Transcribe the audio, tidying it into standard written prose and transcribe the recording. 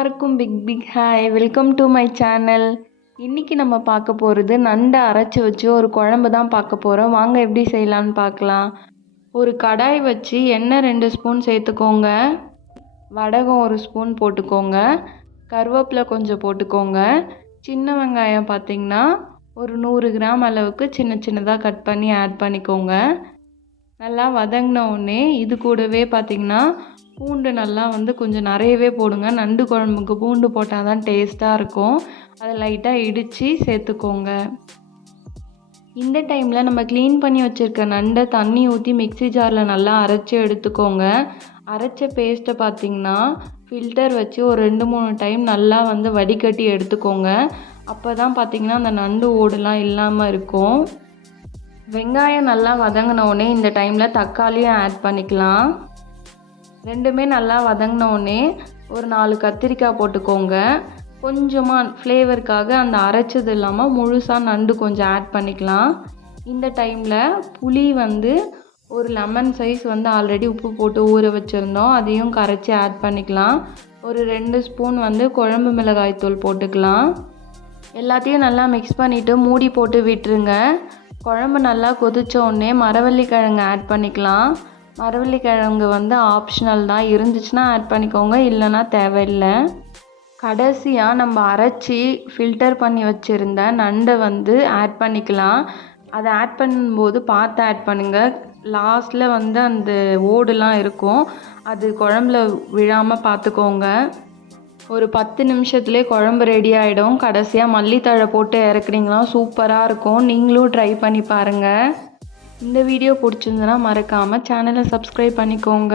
எல்லாருக்கும் big hi, welcome to my channel. இன்றைக்கி நம்ம பார்க்க போகிறது நண்டை அரைச்சி வச்சு ஒரு குழம்பு தான் பார்க்க போகிறோம். வாங்க எப்படி செய்யலான்னு பார்க்கலாம். ஒரு கடாய் வச்சு எண்ணெய் 2 ஸ்பூன் சேர்த்துக்கோங்க. வடகம் 1 ஸ்பூன் போட்டுக்கோங்க. கருவேப்பிலை கொஞ்சம் போட்டுக்கோங்க. சின்ன வெங்காயம் பார்த்திங்கன்னா ஒரு 100 கிராம் அளவுக்கு சின்ன சின்னதாக கட் பண்ணி ஆட் பண்ணிக்கோங்க. நல்லா வதங்கின உடனே இது கூடவே பார்த்திங்கன்னா பூண்டு நல்லா கொஞ்சம் நிறையவே போடுங்க. நண்டு குழம்புக்கு பூண்டு போட்டால் தான் டேஸ்ட்டாக இருக்கும். அதை லைட்டாக இடித்து சேர்த்துக்கோங்க. இந்த டைமில் நம்ம க்ளீன் பண்ணி வச்சுருக்க நண்டை தண்ணி ஊற்றி மிக்ஸி ஜாரில் நல்லா அரைச்சி எடுத்துக்கோங்க. அரைச்ச பேஸ்ட்டை பார்த்திங்கன்னா ஃபில்டர் வச்சு ஒரு 2-3 டைம் நல்லா வடிகட்டி எடுத்துக்கோங்க. அப்போ தான் பார்த்திங்கன்னா அந்த நண்டு ஓடுலாம் இல்லாமல் இருக்கும். வெங்காயம் நல்லா வதங்கினோடனே இந்த டைமில் தக்காளியும் ஆட் பண்ணிக்கலாம். ரெண்டுமே நல்லா வதங்கினோடனே ஒரு 4 கத்திரிக்காய் போட்டுக்கோங்க. கொஞ்சமாக ஃப்ளேவருக்காக அந்த அரைச்சது இல்லாமல் முழுசாக நண்டு கொஞ்சம் ஆட் பண்ணிக்கலாம். இந்த டைமில் புளி ஒரு லெமன் சைஸ் ஆல்ரெடி உப்பு போட்டு ஊற வச்சுருந்தோம், அதையும் கரைச்சி ஆட் பண்ணிக்கலாம். ஒரு 2 ஸ்பூன் குழம்பு மிளகாய் தூள் போட்டுக்கலாம். எல்லாத்தையும் நல்லா மிக்ஸ் பண்ணிவிட்டு மூடி போட்டு விட்டுருங்க. குழம்பு நல்லா கொதிச்ச உடனே மரவள்ளி கிழங்கு ஆட் பண்ணிக்கலாம். மரவள்ளி கிழங்கு ஆப்ஷனல் தான், இருந்துச்சுன்னா ஆட் பண்ணிக்கோங்க, இல்லைன்னா தேவையில்லை. கடைசியாக நம்ம அரைச்சி ஃபில்டர் பண்ணி வச்சுருந்த நண்டை ஆட் பண்ணிக்கலாம். அதை ஆட் பண்ணும்போது பார்த்து ஆட் பண்ணுங்கள். லாஸ்ட்டில் அந்த ஓடுலாம் இருக்கும், அது குழம்புல விழாமல் பார்த்துக்கோங்க. ஒரு 10 நிமிஷத்துலேயே குழம்பு ரெடி ஆகிடும். கடைசியாக மல்லித்தழை போட்டு இறக்குனீங்கன்னா சூப்பராக இருக்கும். நீங்களும் ட்ரை பண்ணி பாருங்கள். இந்த வீடியோ பிடிச்சிருந்துன்னா மறக்காமல் சேனலை சப்ஸ்கிரைப் பண்ணிக்கோங்க.